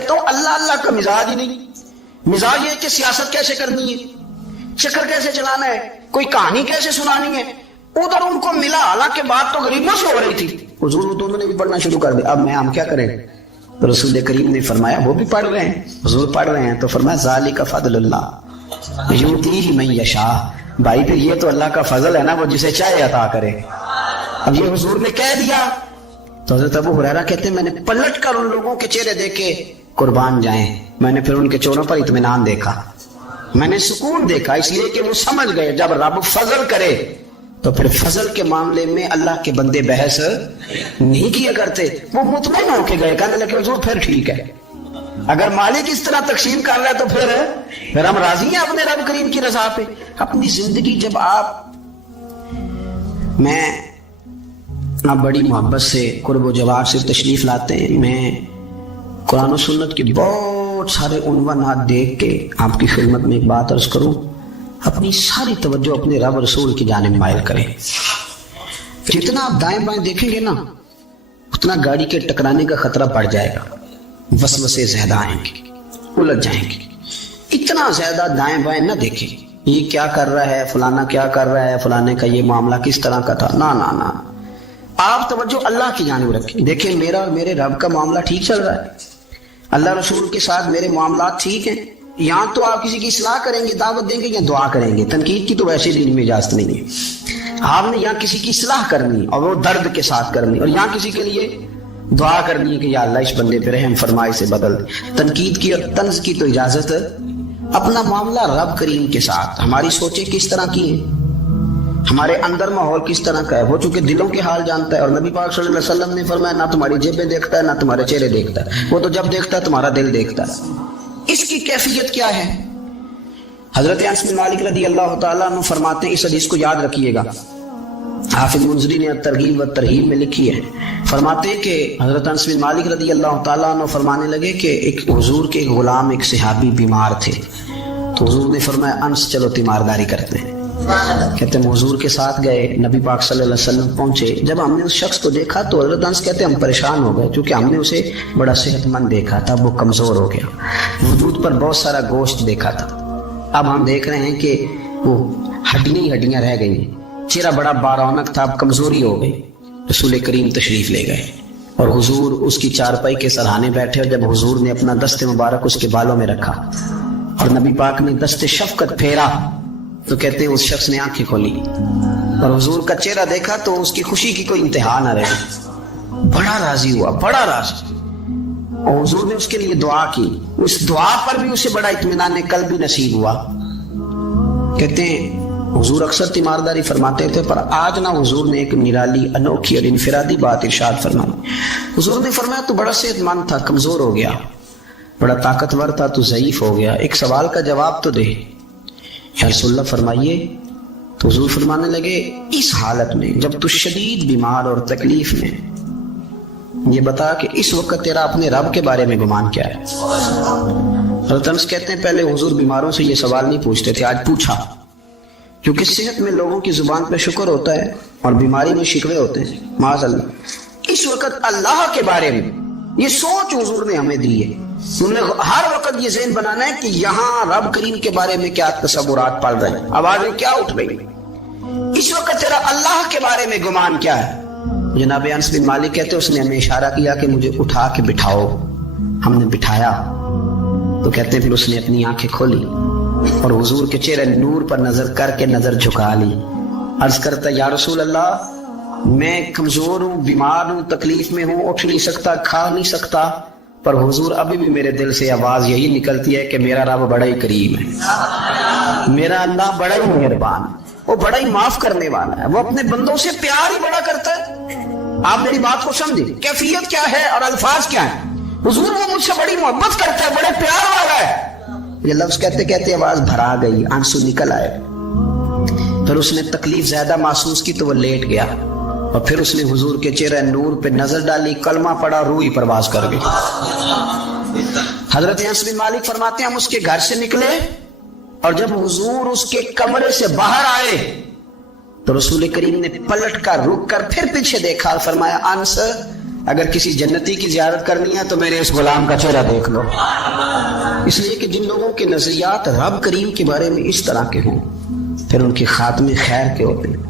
کہتا ہوں اللہ اللہ کا مزاج ہی نہیں. مزاج یہ کہ سیاست کیسے کرنی ہے, چکر کیسے چلانا ہے, کوئی کہانی کیسے سنانی ہے. ادھر ان کو ملا, حالانکہ بات تو غریبوں سے ہو رہی تھی. حضور تو انہوں نے بھی پڑھنا شروع کر دیا. اب ہم کیا کریں؟ تو رسول کریم نے فرمایا وہ بھی پڑھ رہے ہیں, حضور پڑھ رہے ہیں, تو فرمایا ذالک فضل اللہ یؤتیہ من یشاء. بھائی پھر یہ تو اللہ کا فضل ہے نا, وہ جسے چاہے عطا کرے. اب یہ حضور نے کہہ دیا تو حضرت ابو ہریرہ کہتے ہیں میں نے پلٹ کر ان لوگوں کے چہرے دیکھے, قربان جائیں, میں نے پھر ان کے چہروں پر اطمینان دیکھا, میں نے سکون دیکھا, اس لیے کہ وہ سمجھ گئے جب رب فضل کرے تو پھر فضل کے معاملے میں اللہ کے بندے بحث نہیں کیا کرتے. وہ مطمئن ہو کے گئے, کہنے لگے حضور پھر ٹھیک ہے, اگر مالک اس طرح تقسیم کر رہا ہے تو پھر ہم راضی ہیں اپنے رب کریم کی رضا پہ. اپنی زندگی جب میں بڑی محبت سے قرب و جوار سے تشریف لاتے ہیں, میں قرآن و سنت کے بہت سارے عنوانات دیکھ کے آپ کی خدمت میں ایک بات عرض کروں, اپنی ساری توجہ اپنے رب رسول کی جانب مائل کریں. جتنا آپ دائیں بائیں دیکھیں گے نا اتنا گاڑی کے ٹکرانے کا خطرہ بڑھ جائے گا, وسوسے زیادہ آئیں گے, الجھ جائیں گے. اتنا زیادہ دائیں بائیں نہ دیکھیں, یہ کیا کر رہا ہے, فلانا کیا کر رہا ہے, فلانے کا یہ معاملہ کس طرح کا تھا. نہ نہ نہ, آپ توجہ اللہ کی جانب رکھیں. دیکھیں میرا اور میرے رب کا معاملہ ٹھیک چل رہا ہے, اللہ رسول کے ساتھ میرے معاملات ٹھیک ہیں. یہاں تو آپ کسی کی اصلاح کریں گے, دعوت دیں گے یا دعا کریں گے, تنقید کی تو ویسے دین میں اجازت نہیں ہے. آپ نے یہاں کسی کی اصلاح کرنی اور وہ درد کے ساتھ کرنی, اور یہاں کسی کے لیے دعا کرنی ہے کہ یا اللہ اس بندے پہ رحم فرمائے سے بدل. تنقید کی اور طنز کی تو اجازت, اپنا معاملہ رب کریم کے ساتھ. ہماری سوچیں کس طرح کی ہیں, ہمارے اندر ماحول کس طرح کا ہے, وہ چونکہ دلوں کے حال جانتا ہے. اور نبی پاک صلی اللہ علیہ وسلم نے فرمایا نہ تمہاری جیبیں دیکھتا ہے نہ تمہارے چہرے دیکھتا ہے, وہ تو جب دیکھتا ہے تمہارا دل دیکھتا ہے. اس کی کیفیت کیا ہے؟ حضرت انس بن مالک رضی اللہ تعالیٰ عنہ فرماتے ہیں, اس حدیث کو یاد رکھیے گا, حافظ منذری نے ترغیب و ترہیب میں لکھی ہے. فرماتے ہیں کہ حضرت انس بن مالک رضی اللہ تعالیٰ عنہ فرمانے لگے کہ ایک حضور کے ایک غلام ایک صحابی بیمار تھے, تو حضور نے فرمایا انس چلو تیمارداری کرتے ہیں. کہتے ہیں حضور کے ساتھ گئے, نبی پاک صلی اللہ علیہ وسلم پہنچے. جب ہم نے اس شخص کو دیکھا تو حضرت انس کہتے ہیں ہم پریشان ہو گئے, کیونکہ ہم نے اسے بڑا صحت مند دیکھا تھا, وہ کمزور ہو گیا, وجود پر بہت سارا گوشت دیکھا تھا. اب ہم دیکھ رہے ہیں کہ وہ ہڈیاں ہی ہڈیاں رہ گئی, چہرہ بڑا بارونق تھا, اب کمزوری ہو گئی. رسول کریم تشریف لے گئے اور حضور اس کی چارپائی کے سرہانے بیٹھے, اور جب حضور نے اپنا دست مبارک اس کے بالوں میں رکھا اور نبی پاک نے دست شفقت پھیرا تو کہتے ہیں اس شخص نے آنکھیں کھولی اور حضور کا چہرہ دیکھا تو اس کی خوشی کی کوئی انتہا نہ رہی, بڑا راضی ہوا, بڑا راضی. اور حضور نے اس کے لیے دعا کی, اس دعا پر بھی اسے بڑا اطمینان قلب بھی نصیب ہوا. کہتے ہیں حضور اکثر تیمارداری فرماتے تھے, پر آج نہ حضور نے ایک نرالی انوکھی اور انفرادی بات ارشاد فرمائی. حضور نے فرمایا تو بڑا صحت مند تھا, کمزور ہو گیا, بڑا طاقتور تھا, تو ضعیف ہو گیا, ایک سوال کا جواب تو دے. یا رسول اللہ فرمائیے. تو حضور فرمانے لگے اس حالت میں جب تو شدید بیمار اور تکلیف میں, یہ بتا کہ اس وقت تیرا اپنے رب کے بارے میں گمان کیا ہے. حضرت انس کہتے ہیں پہلے حضور بیماروں سے یہ سوال نہیں پوچھتے تھے, آج پوچھا, کیونکہ صحت میں لوگوں کی زبان پہ شکر ہوتا ہے اور بیماری میں شکوے ہوتے ہیں, معاذ اللہ. اس وقت اللہ کے بارے میں یہ سوچ حضور نے ہمیں دی ہے. انہیں ہر وقت یہ ذہن بنانا ہے کہ یہاں رب کریم کے بارے میں کیا تصورات پڑ رہے ہیں, آوازیں کیا اٹھ رہی ہیں, اس وقت تیرا اللہ کے بارے میں گمان کیا ہے. جناب انس بن مالک کہتے اس نے ہمیں اشارہ کیا کہ مجھے اٹھا کے بٹھاؤ. ہم نے بٹھایا تو کہتے ہیں پھر اس نے اپنی آنکھیں کھولی اور حضور کے چہرے نور پر نظر کر کے نظر جھکا لی. عرض کرتا یا رسول اللہ میں کمزور ہوں, بیمار ہوں, تکلیف میں ہوں, اٹھ نہیں سکتا, کھا نہیں سکتا, پر حضور ابھی بھی میرے دل سے آواز یہی نکلتی ہے کہ میرا رب بڑا ہی کریم ہے, میرا اللہ بڑا ہی مہربان ہے, وہ بڑا ہی معاف کرنے والا ہے, وہ اپنے بندوں سے پیار ہی بڑا کرتا ہے. آپ میری بات کو سمجھیں, کیفیت کیا ہے اور الفاظ کیا ہیں. حضور وہ مجھ سے بڑی محبت کرتا ہے, بڑے پیار والا ہے. یہ لفظ کہتے کہتے آواز بھرا گئی, آنسو نکل آئے. پھر اس نے تکلیف زیادہ محسوس کی تو وہ لیٹ گیا, اور پھر اس نے حضور کے چہرے نور پہ نظر ڈالی, کلمہ پڑھا, روح ہی پرواز کر گئی. حضرت انس بن مالک فرماتے ہیں ہم اس کے گھر سے نکلے اور جب حضور اس کے کمرے سے باہر آئے تو رسول کریم نے پلٹ کر رک کر پھر پیچھے دیکھا اور فرمایا انس اگر کسی جنتی کی زیارت کرنی ہے تو میرے اس غلام کا چہرہ دیکھ لو. اس لیے کہ جن لوگوں کے نظریات رب کریم کے بارے میں اس طرح کے ہوں پھر ان کے خاتمے خیر کے ہوتے ہیں.